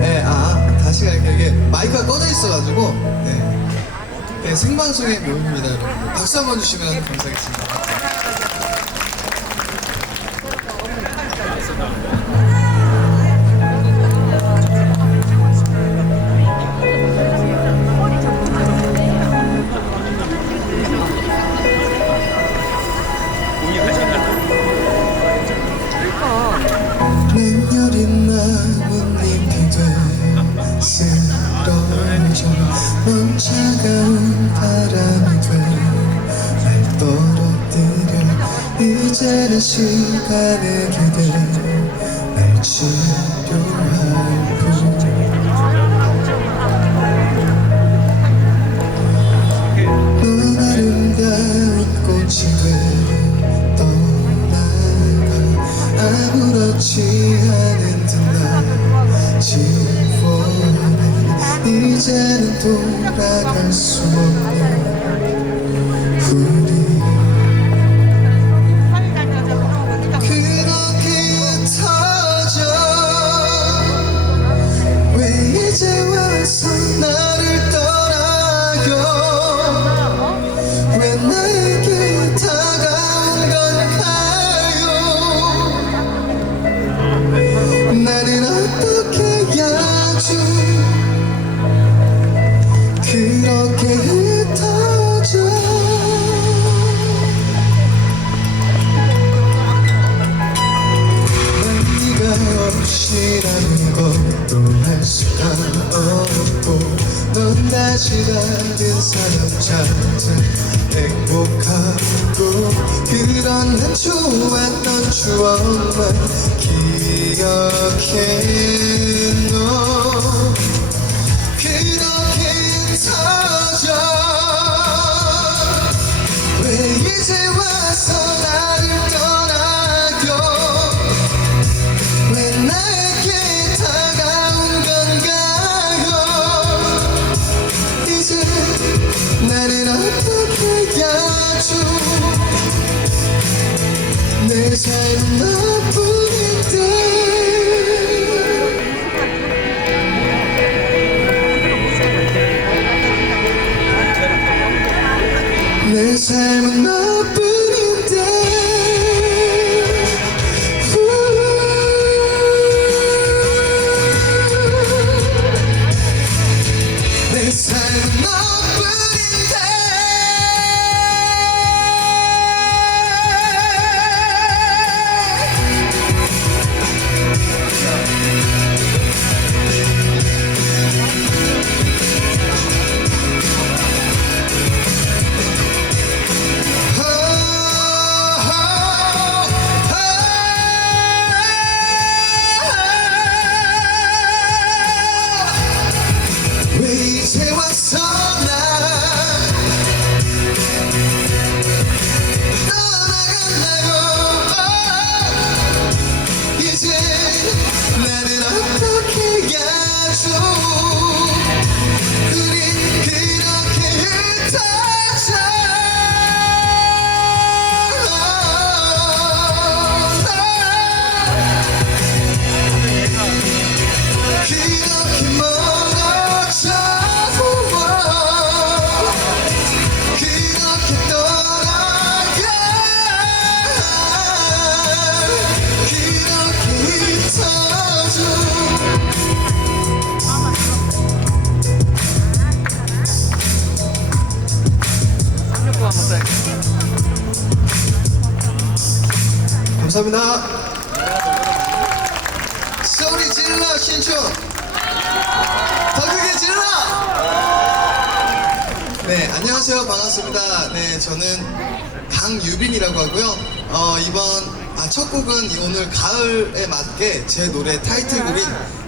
네, 아, 다시 갈게요. 이게 마이크가 꺼져 있어가지고, 네. 네, 생방송의 묘입니다, 여러분. 박수 한번 주시면 감사하겠습니다. 이제는 시간의 기대 날 치료할 뿐넌 아름다운 꽃이 돼 떠나가 아무렇지 않은 듯날 지워내 이제는 돌아갈 수 없는 사람 찾아 행복하고 그런 난 좋았던 추억만 기억해 내삶 감사합니다 소리 질러 신촌 더 크게 질러! 네, 안녕하세요. 반갑습니다. 네, 저는 강유빈이라고 하고요. 어, 이번, 아, 첫 곡은 이 오늘 가을에 맞게 제 노래 타이틀곡인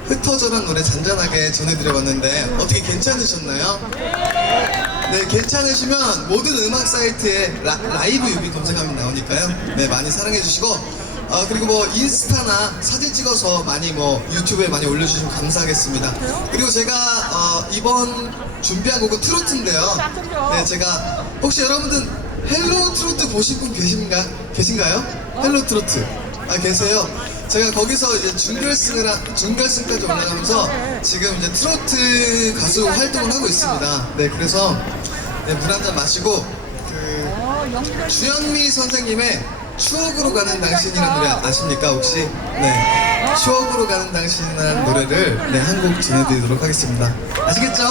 흩어져란 노래 잔잔하게 전해드려봤는데, 어떻게 괜찮으셨나요? 네, 괜찮으시면 모든 음악 사이트에 라, 이브 유빈 검색하면 나오니까요. 네, 많이 사랑해주시고, 어, 그리고 뭐 인스타나 사진 찍어서 많이 뭐 유튜브에 많이 올려주시면 감사하겠습니다. 그리고 제가 어, 이번 준비한 곡은 트로트인데요. 네, 제가 혹시 여러분들 헬로 트로트 보신 분 계신가 계신가요? 헬로 트로트 아 계세요? 제가 거기서 이제 준결승을 하- 준결승까지 올라가면서 지금 이제 트로트 가수 활동을 하고 있습니다. 네, 그래서 네, 물한 잔 마시고 그 주현미 선생님의 추억으로 가는 당신이라는 노래 아십니까 혹시? 네 추억으로 가는 당신이라는 노래를 네, 한 곡 전해드리도록 하겠습니다 아시겠죠?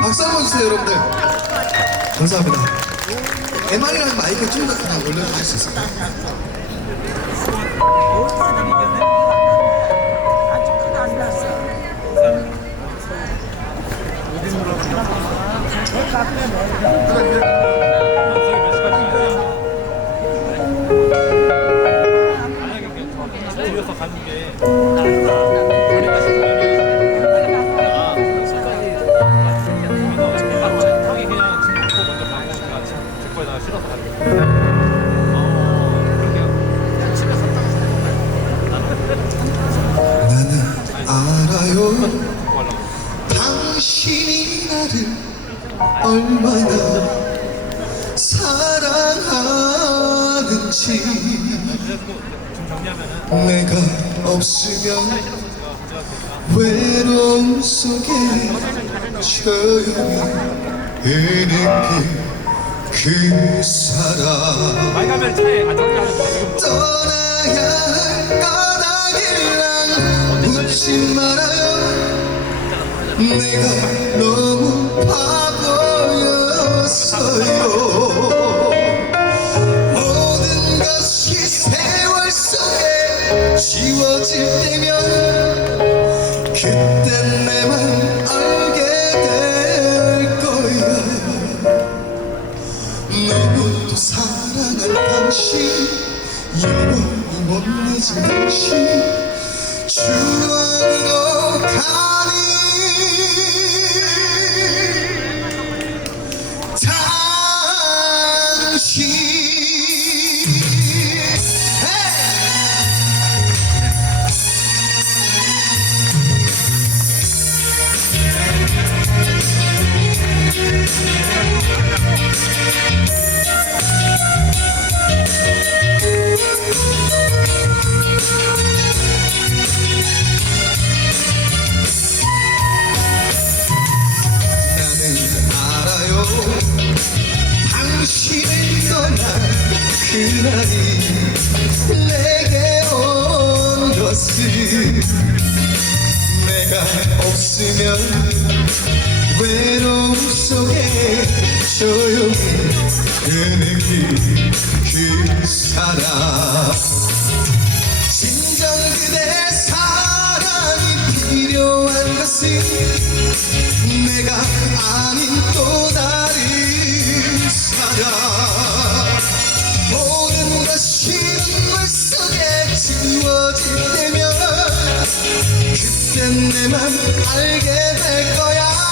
박수 한번 주세요 여러분들 감사합니다 MR이랑 마이크 좀더 그냥 올려주실 수 있을까요? 아직 없으면 외로움 속에 조용히 흐는 그 사람 떠나야 할 까닭일랑 묻지 말아요. 내가 너무 바보였어요 지워질 때면 그날이 내게 온 것을 내가 없으면 외로움 속에 조용히 흐르는 그 사람. 진정 그대 사랑이 필요한 것은 내가 아닌 또 다른 사람 내맘 알게 될 거야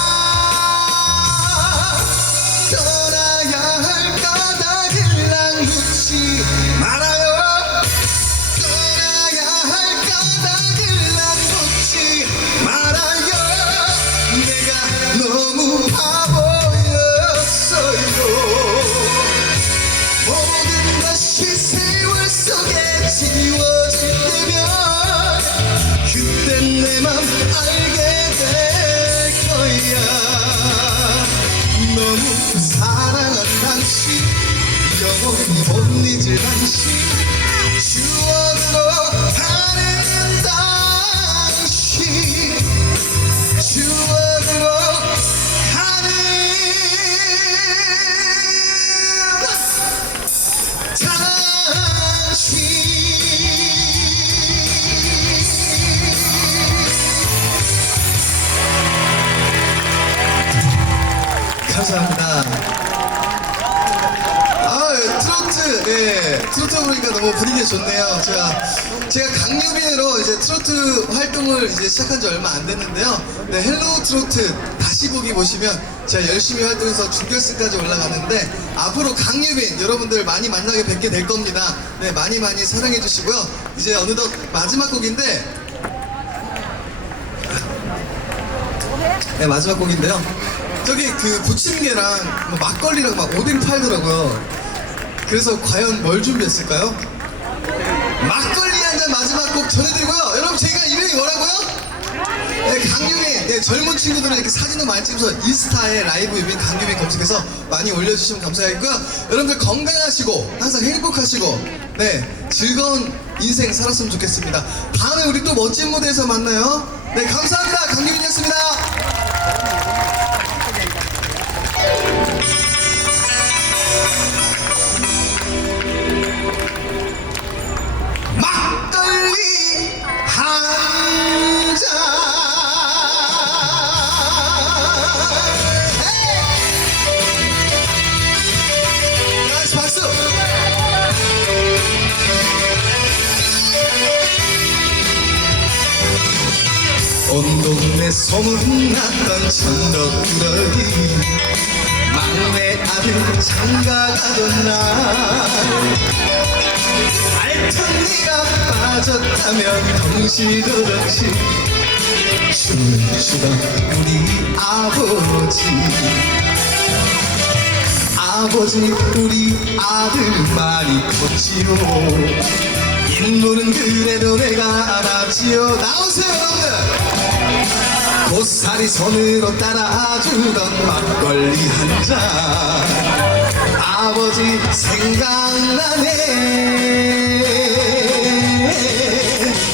영원히 못 잊을 당신 추억으로 가는 당신 추억으로 가는 당신 감사합니다. 트로트, 예. 트로트 부르니까 너무 분위기가 좋네요. 제가 제가 강유빈으로 이제 트로트 활동을 이제 시작한 지 얼마 안 됐는데요. 네, 헬로우 트로트 다시 보기 보시면 제가 열심히 활동해서 준결승까지 올라가는데 앞으로 강유빈 여러분들 많이 만나게 뵙게 될 겁니다. 네, 많이 많이 사랑해 주시고요. 이제 어느덧 마지막 곡인데 네, 마지막 곡인데요. 저기 그 부침개랑 뭐 막걸리랑 막 오뎅 팔더라고요. 그래서 과연 뭘 준비했을까요? 막걸리 한 잔 마지막 곡 전해드리고요. 여러분 제가 이름이 뭐라고요? 네, 강유민. 네, 젊은 친구들은 이렇게 사진도 많이 찍어서 인스타에 라이브 유민 강유민 검색해서 많이 올려주시면 감사하겠고요. 여러분들 건강하시고 항상 행복하시고 네 즐거운 인생 살았으면 좋겠습니다. 다음에 우리 또 멋진 무대에서 만나요. 네 감사합니다. 강유민이었습니다. 온 동네 소문났던 천덕꾸러기 막내 아들 장가가던 날 알턴니가 빠졌다면 덩실그렇지. 춤을 추던 우리 아버지. 아버지 우리 아들 많이 컸지요. 인물은 그래도 내가 알았지요. 나오세요 여러분들 고사리 손으로 따라주던 막걸리 한 잔. 아버지 생각나네.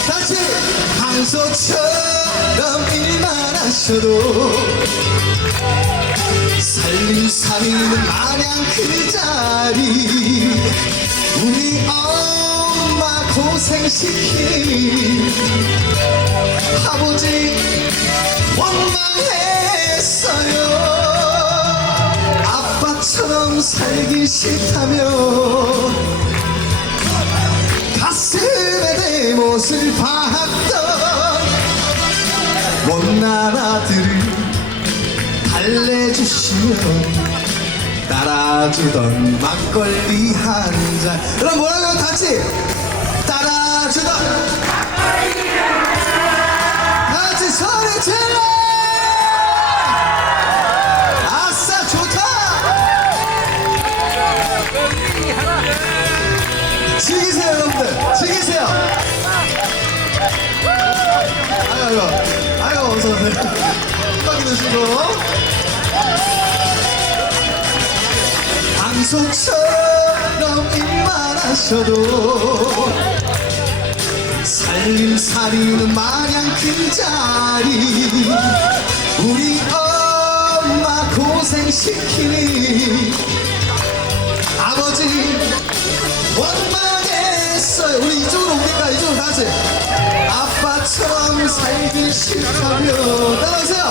다시 황소처럼 일만 하셔도 살림살이는 마냥 그 자리. 우리 엄마 고생시킨 아버지 원망했어요. 아빠처럼 살기 싫다며 가슴에 내 못을 박던 못난 아들을 달래주시면 따라주던 막걸리 한잔. 그럼 뭐라고요? 같이 따라주던 같이 소리 질러. 아싸 좋다. 즐기세요 여러분들. 즐기세요. 아유 아유 아유 어서 오세요. 빡이 드시고 방송처럼 일만 하셔도 살림살이는 마냥 그 자리. 우리 엄마 고생시키니. 아버지 원망했어요. 우리 이쪽으로 옵니까? 이쪽으로 다시 아빠처럼 살기 싫다며 따라오세요.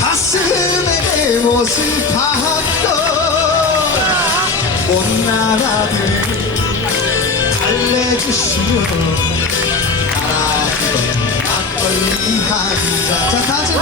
가슴에 내 못을 박던 못난 아들 달래주시며 따라주던 막걸리 한잔 자 같이